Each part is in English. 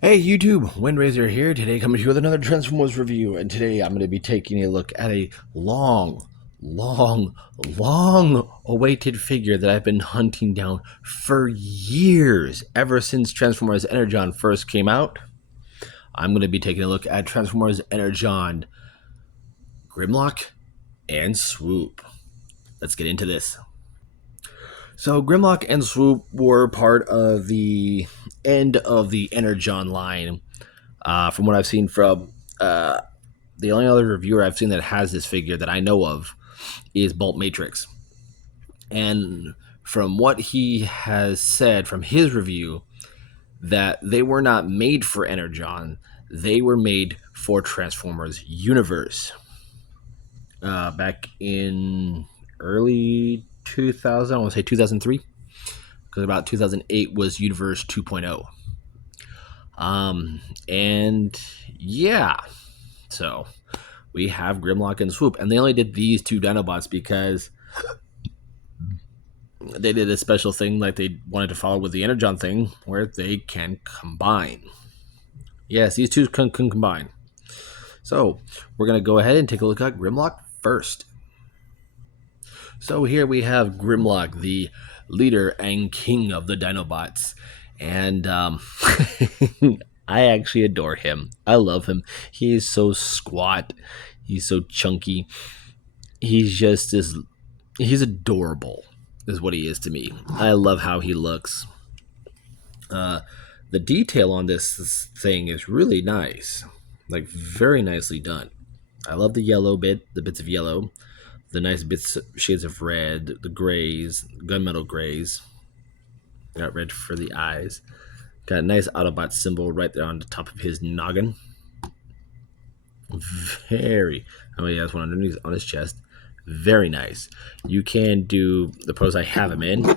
Hey YouTube, Windraiser here, today coming to you with another Transformers review, and today I'm going to be taking a look at a long awaited figure that I've been hunting down for years, ever since Transformers Energon first came out. I'm going to be taking a look at Transformers Energon, Grimlock, and Swoop. Let's get into this. So Grimlock and Swoop were part of the end of the Energon line. From what I've seen from the only other reviewer I've seen that has this figure that I know of is Bolt Matrix. And from what he has said from his review, that they were not made for Energon, they were made for Transformers Universe. Back in early 2000, I want to say 2003, because about 2008 was Universe 2.0. And yeah, so we have Grimlock and Swoop, and they only did these two Dinobots because they did a special thing like they wanted to follow with the Energon thing where they can combine. Yes, these two can combine. So we're going to go ahead and take a look at Grimlock first. So here we have Grimlock, the leader and king of the Dinobots. And I actually adore him. I love him. He is so squat. He's so chunky. He's just this. He's adorable, is what he is to me. I love how he looks. The detail on this thing is really nice, like very nicely done. I love the yellow bit, the bits of yellow, the nice bits, shades of red, the grays, gunmetal grays. Got red for the eyes. Got a nice Autobot symbol right there on the top of his noggin. Very. Oh, he has one underneath on his chest. Very nice. You can do the pose I have him in. You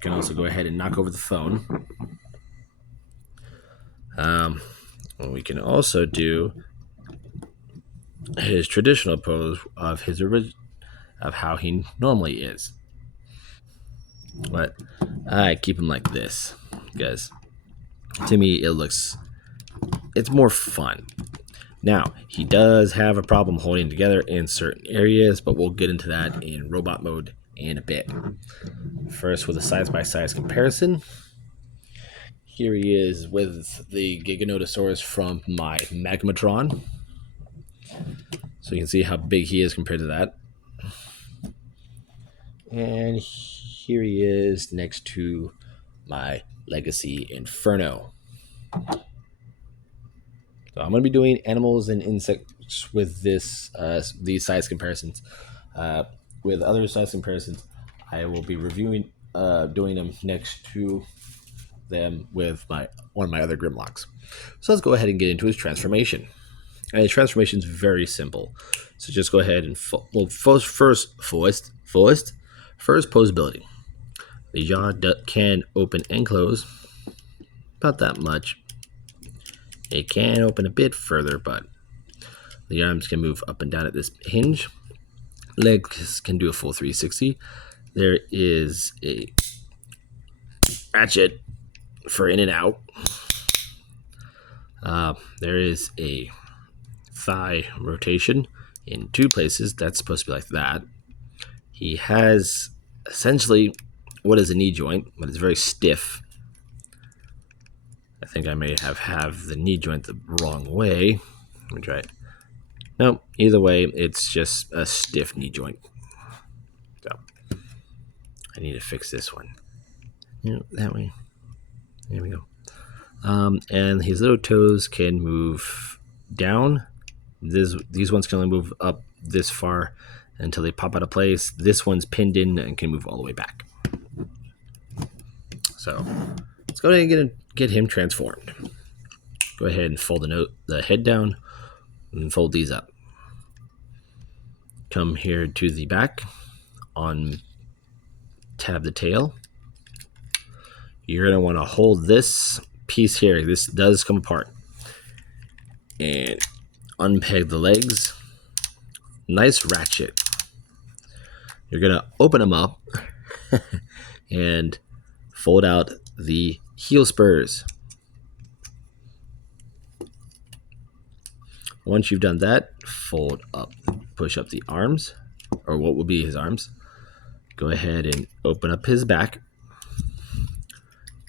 can also go ahead and knock over the phone. We can also do his traditional pose of his of how he normally is. But I keep him like this because to me it's more fun. Now, he does have a problem holding together in certain areas, but we'll get into that in robot mode in a bit. First, with a size-by-size comparison. Here he is with the Giganotosaurus from my Magmatron. So you can see how big he is compared to that. And here he is next to my Legacy Inferno. So I'm going to be doing animals and insects with these size comparisons. With other size comparisons, I will be reviewing, doing them next to them with one of my other Grimlocks. So let's go ahead and get into his transformation. And his transformation is very simple. So just go ahead and first posability. The jaw can open and close about that much. It can open a bit further, but the arms can move up and down at this hinge. Legs can do a full 360. There is a ratchet for in and out. There is a thigh rotation in two places. That's supposed to be like that. He has essentially what is a knee joint, but it's very stiff. I think I may have the knee joint the wrong way. Let me try it. No, either way, it's just a stiff knee joint. So I need to fix this one. That way. There we go. And his little toes can move down. These ones can only move up this far until they pop out of place. This one's pinned in and can move all the way back. So let's go ahead and get him transformed. Go ahead and fold the head down and fold these up. Come here to the back, on tab the tail. You're going to want to hold this piece here. This does come apart. And unpeg the legs. Nice ratchet. You're going to open them up and fold out the heel spurs. Once you've done that, fold up, push up the arms, or what will be his arms. Go ahead and open up his back.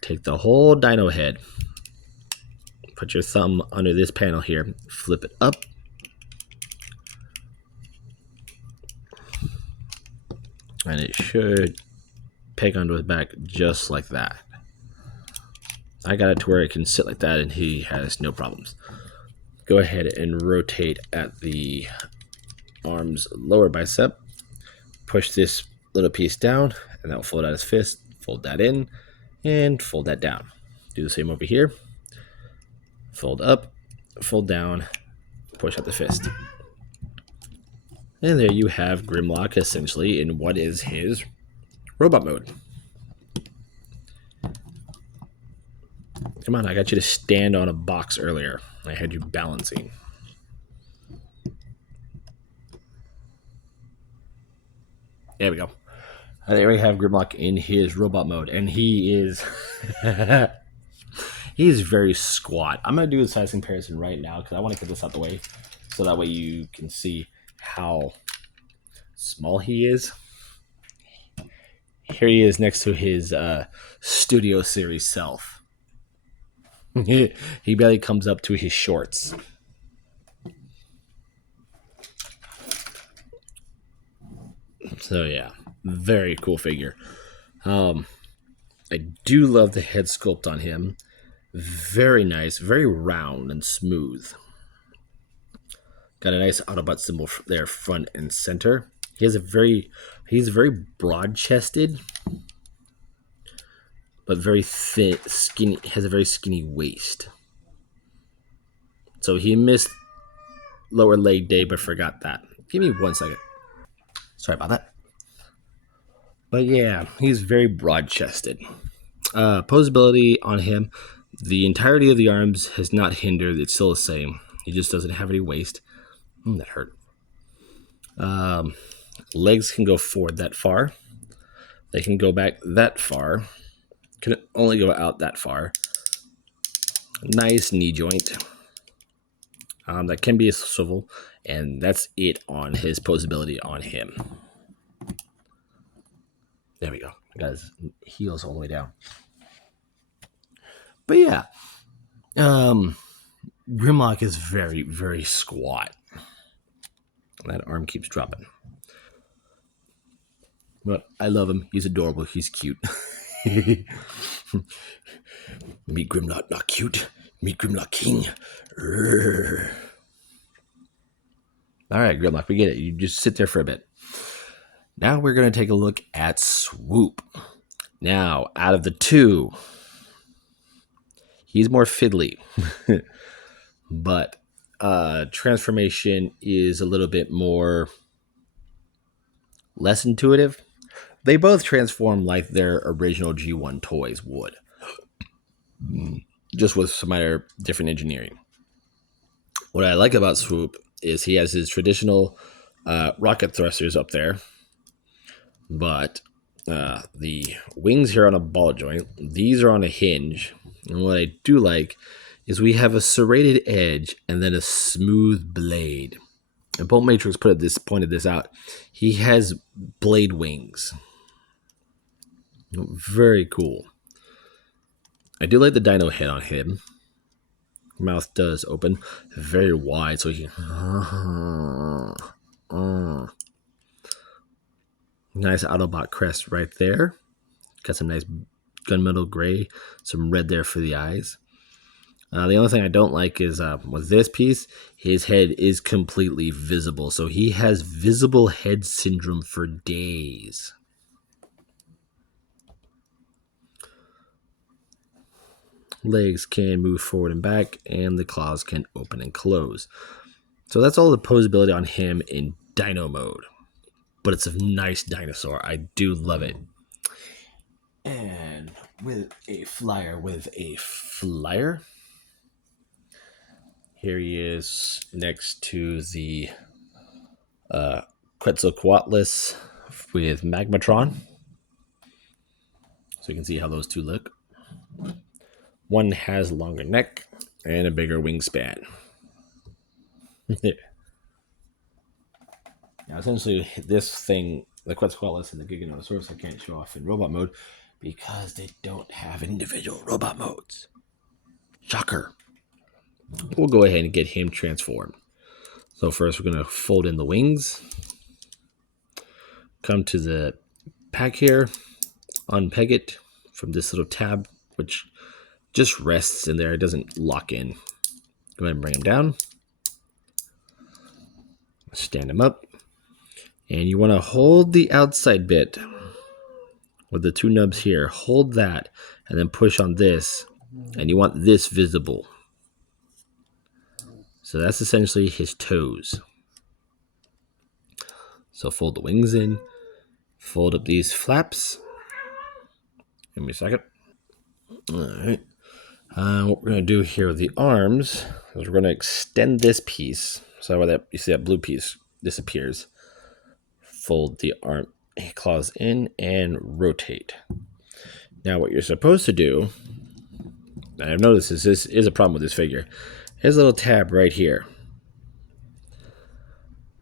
Take the whole dino head. Put your thumb under this panel here. Flip it up. And it should peg onto his back just like that. I got it to where it can sit like that and he has no problems. Go ahead and rotate at the arm's lower bicep. Push this little piece down and that will fold out his fist. Fold that in and fold that down. Do the same over here. Fold up, fold down, push out the fist. And there you have Grimlock essentially in what is his robot mode. Come on, I got you to stand on a box earlier. I had you balancing. There we go. There we have Grimlock in his robot mode, and he is he's very squat. I'm gonna do a size comparison right now because I want to get this out the way, so that way you can see how small he is. Here he is next to his Studio Series self. He barely comes up to his shorts. So yeah, very cool figure. I do love the head sculpt on him. Very nice, very round and smooth. Got a nice Autobot symbol there, front and center. He's very broad chested, but very thin, skinny. Has a very skinny waist. So he missed lower leg day, but forgot that. Give me 1 second. Sorry about that. But yeah, he's very broad chested. Posability on him, the entirety of the arms has not hindered. It's still the same. He just doesn't have any waist. That hurt. Legs can go forward that far. They can go back that far. Can only go out that far. Nice knee joint. That can be a swivel, and that's it on his posability on him. There we go. I got his heels all the way down. But yeah, Grimlock is very, very squat. That arm keeps dropping. But I love him. He's adorable. He's cute. Meet Grimlock, not cute. Meet Grimlock King. Urgh. All right, Grimlock, we get it. You just sit there for a bit. Now we're going to take a look at Swoop. Now, out of the two, he's more fiddly. But transformation is a little bit less intuitive. They both transform like their original G1 toys would, just with some other different engineering. What I like about Swoop is he has his traditional rocket thrusters up there, but the wings here are on a ball joint. These are on a hinge. And what I do like is we have a serrated edge and then a smooth blade. And Bolt Matrix pointed this out. He has blade wings. Very cool. I do like the dino head on him. Mouth does open very wide, so he nice Autobot crest right there. Got some nice gunmetal gray, some red there for the eyes. The only thing I don't like is with this piece, his head is completely visible. So he has visible head syndrome for days. Legs can move forward and back, and the claws can open and close. So that's all the posability on him in dino mode. But it's a nice dinosaur. I do love it. And with a flyer, here he is next to the Quetzalcoatlus with Magmatron. So you can see how those two look. One has a longer neck and a bigger wingspan. Now, essentially, this thing, the Quetzalcoatlus and the Giganotosaurus, I can't show off in robot mode because they don't have individual robot modes. Shocker. We'll go ahead and get him transformed. So first, we're going to fold in the wings. Come to the pack here, unpeg it from this little tab, which just rests in there. It doesn't lock in. Go ahead and bring him down. Stand him up. And you want to hold the outside bit with the two nubs here. Hold that and then push on this. And you want this visible. So that's essentially his toes. So fold the wings in. Fold up these flaps. Give me a second. All right. What we're going to do here with the arms is we're going to extend this piece. So where that you see that blue piece disappears. Fold the arm claws in and rotate. Now what you're supposed to do, and I've noticed this is a problem with this figure. There's a little tab right here.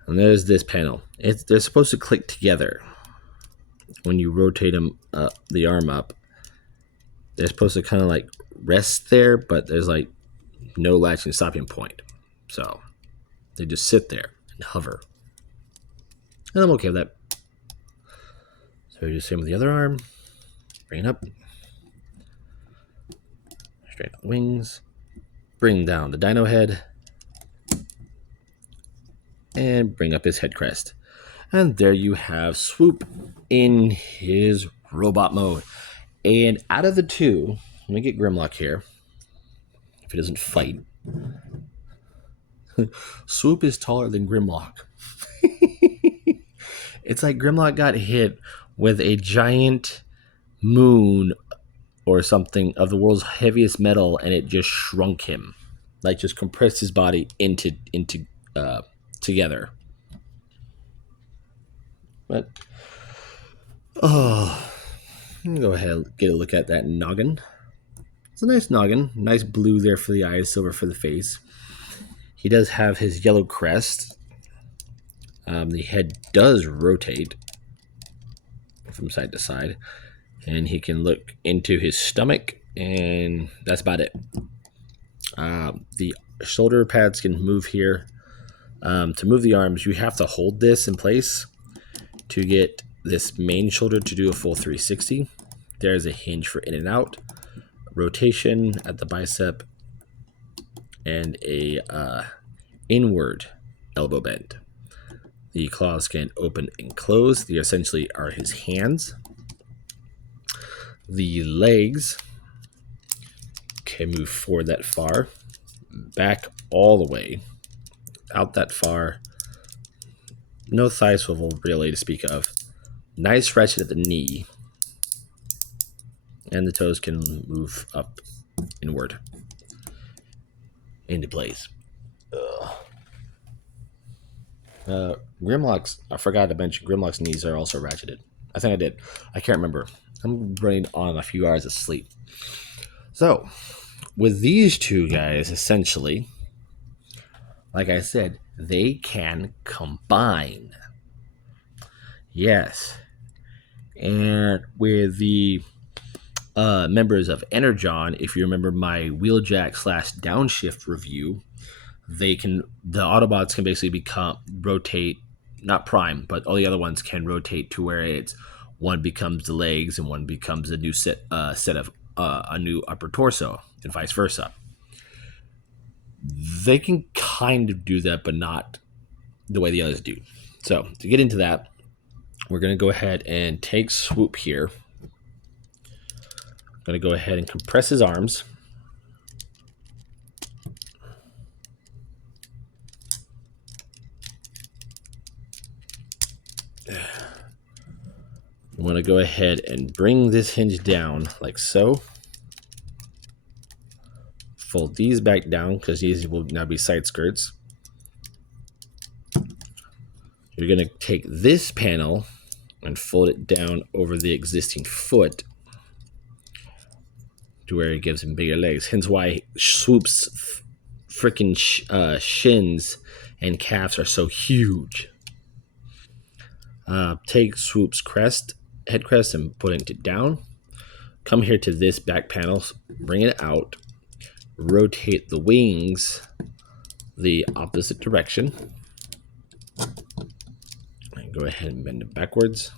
And there's this panel. They're supposed to click together. When you rotate them the arm up, they're supposed to kind of like rest there, but there's like no latching stopping point. So they just sit there and hover. And I'm okay with that. So you do the same with the other arm. Bring it up. Straighten out the wings. Bring down the dino head. And bring up his head crest. And there you have Swoop in his robot mode. And out of the two, let me get Grimlock here. If he doesn't fight. Swoop is taller than Grimlock. It's like Grimlock got hit with a giant moon or something of the world's heaviest metal, and it just shrunk him. Like just compressed his body into together. But let me go ahead and get a look at that noggin. It's a nice noggin. Nice blue there for the eyes, silver for the face. He does have his yellow crest. The head does rotate from side to side. And he can look into his stomach, and that's about it. The shoulder pads can move here. To move the arms, you have to hold this in place to get this main shoulder to do a full 360. There's a hinge for in and out, rotation at the bicep, and a inward elbow bend. The claws can open and close. They essentially are his hands. The legs can move forward that far, back all the way, out that far. No thigh swivel really to speak of. Nice ratchet at the knee. And the toes can move up inward into place. Grimlock's, I forgot to mention, Grimlock's knees are also ratcheted. I think I did. I can't remember. I'm running on a few hours of sleep. So, with these two guys, essentially, like I said, they can combine. Yes. And with the members of Energon, if you remember my wheeljack / downshift review, the Autobots can basically rotate, not prime, but all the other ones can rotate to where it's one becomes the legs and one becomes a new set of a new upper torso, and vice versa. They can kind of do that, but not the way the others do. So to get into that, we're going to go ahead and take Swoop here. I'm going to go ahead and compress his arms. I'm going to go ahead and bring this hinge down like so. Fold these back down because these will now be side skirts. You're going to take this panel and fold it down over the existing foot to where it gives him bigger legs. Hence why Swoop's freaking shins and calves are so huge. Take Swoop's head crest, and put it down. Come here to this back panel, bring it out, rotate the wings the opposite direction, and go ahead and bend it backwards,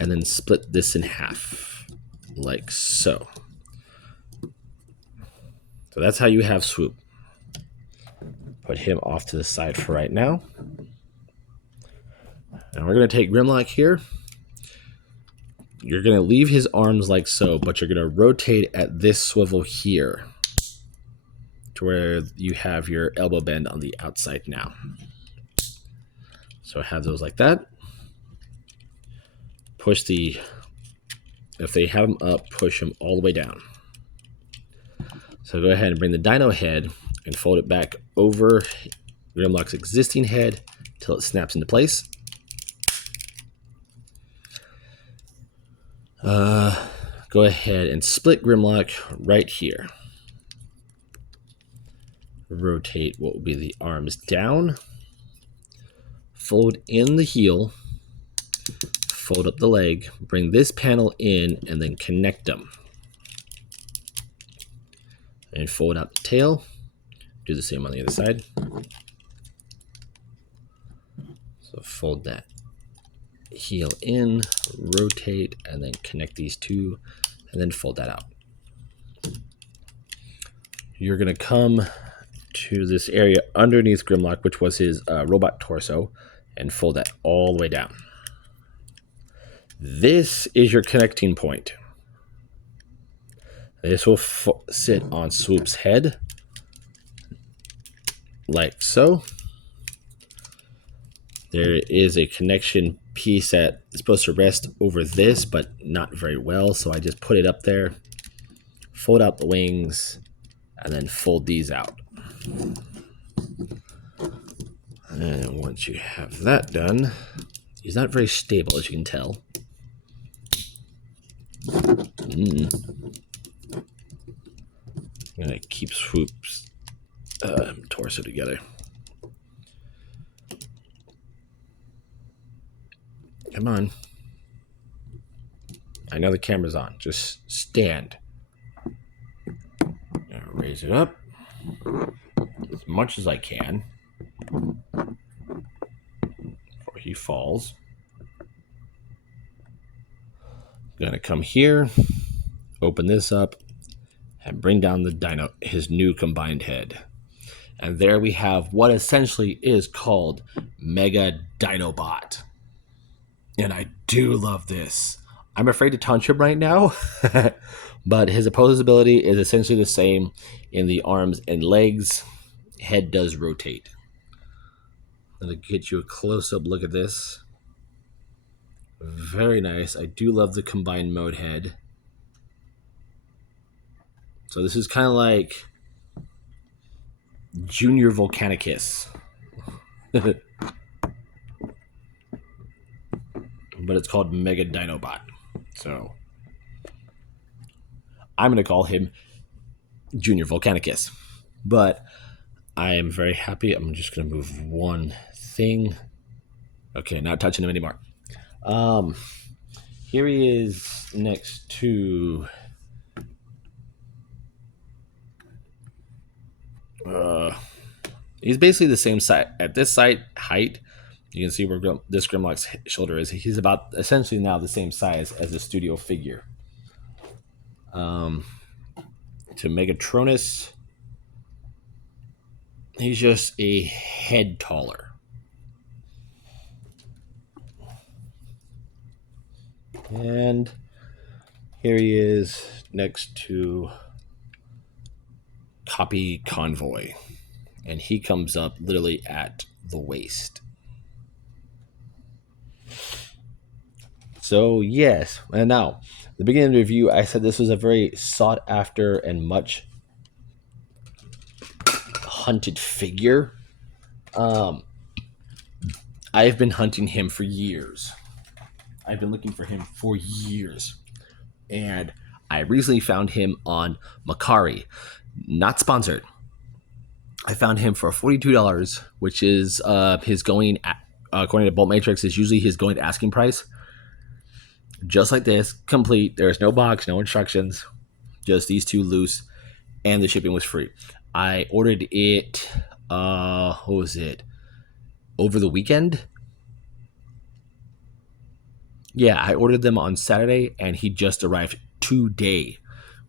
and then split this in half, like so. So that's how you have Swoop. Put him off to the side for right now. And we're going to take Grimlock here. You're going to leave his arms like so, but you're going to rotate at this swivel here to where you have your elbow bend on the outside now. So have those like that. If they have them up, push them all the way down. So go ahead and bring the dino head and fold it back over Grimlock's existing head till it snaps into place. Go ahead and split Grimlock right here. Rotate what will be the arms down. Fold in the heel. Fold up the leg. Bring this panel in and then connect them. And fold out the tail. Do the same on the other side. So fold that heel in, rotate, and then connect these two, and then fold that out. You're going to come to this area underneath Grimlock, which was his robot torso, and fold that all the way down. This is your connecting point. This will sit on Swoop's head, like so. There is a connection piece that is supposed to rest over this, but not very well, so I just put it up there, fold out the wings, and then fold these out. And once you have that done, he's not very stable, as you can tell. I'm gonna keep Swoop's torso together. Come on. I know the camera's on. Just stand. Raise it up as much as I can before he falls. Gonna come here, open this up, and bring down the dino, his new combined head. And there we have what essentially is called Mega Dinobot. And I do love this. I'm afraid to touch him right now, but his opposability is essentially the same in the arms and legs. Head does rotate. I'm going to get you a close-up look at this. Very nice. I do love the combined mode head. So this is kind of like Junior Volcanicus. But it's called Mega Dinobot. So I'm going to call him Junior Volcanicus. But I am very happy. I'm just going to move one thing. Okay, not touching him anymore. Here he is next to he's basically the same size at this side height. You can see where this Grimlock's shoulder is. He's about essentially now the same size as the studio figure. To Megatronus, he's just a head taller. And here he is next to Copy Convoy. And he comes up literally at the waist. So, yes. And now, at the beginning of the review, I said this was a very sought after and much hunted figure. I've been hunting him for years. I've been looking for him for years. And I recently found him on Macari, not sponsored. I found him for $42, which is his going, according to Bolt Matrix, is usually his going asking price. Just like this, complete. There's no box, no instructions, just these two loose, and the shipping was free. I ordered it, what was it, over the weekend? Yeah, I ordered them on Saturday, and he just arrived today,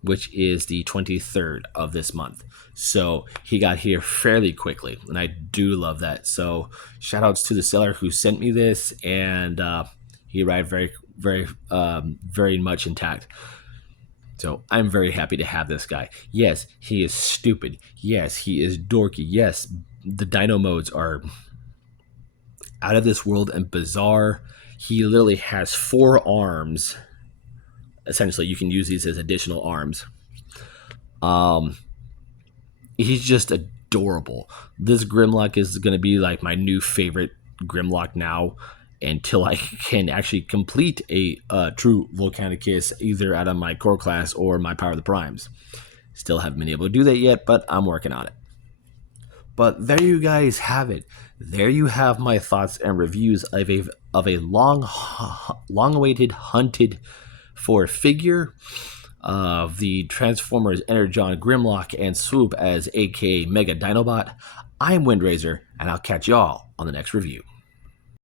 which is the 23rd of this month. So he got here fairly quickly, and I do love that. So shout outs to the seller who sent me this, and he arrived very much intact. So I'm very happy to have this guy. Yes, he is stupid. Yes, he is dorky. Yes, the dino modes are out of this world and bizarre. He literally has 4 arms. Essentially, you can use these as additional arms. He's just adorable. This Grimlock is going to be like my new favorite Grimlock now, until I can actually complete a true Volcanicus either out of my core class or my Power of the Primes. Still haven't been able to do that yet, but I'm working on it. But there you guys have it. There you have my thoughts and reviews of a long-awaited, hunted for figure of the Transformers Energon, Grimlock, and Swoop as aka Mega Dinobot. I'm Windraiser, and I'll catch y'all on the next review.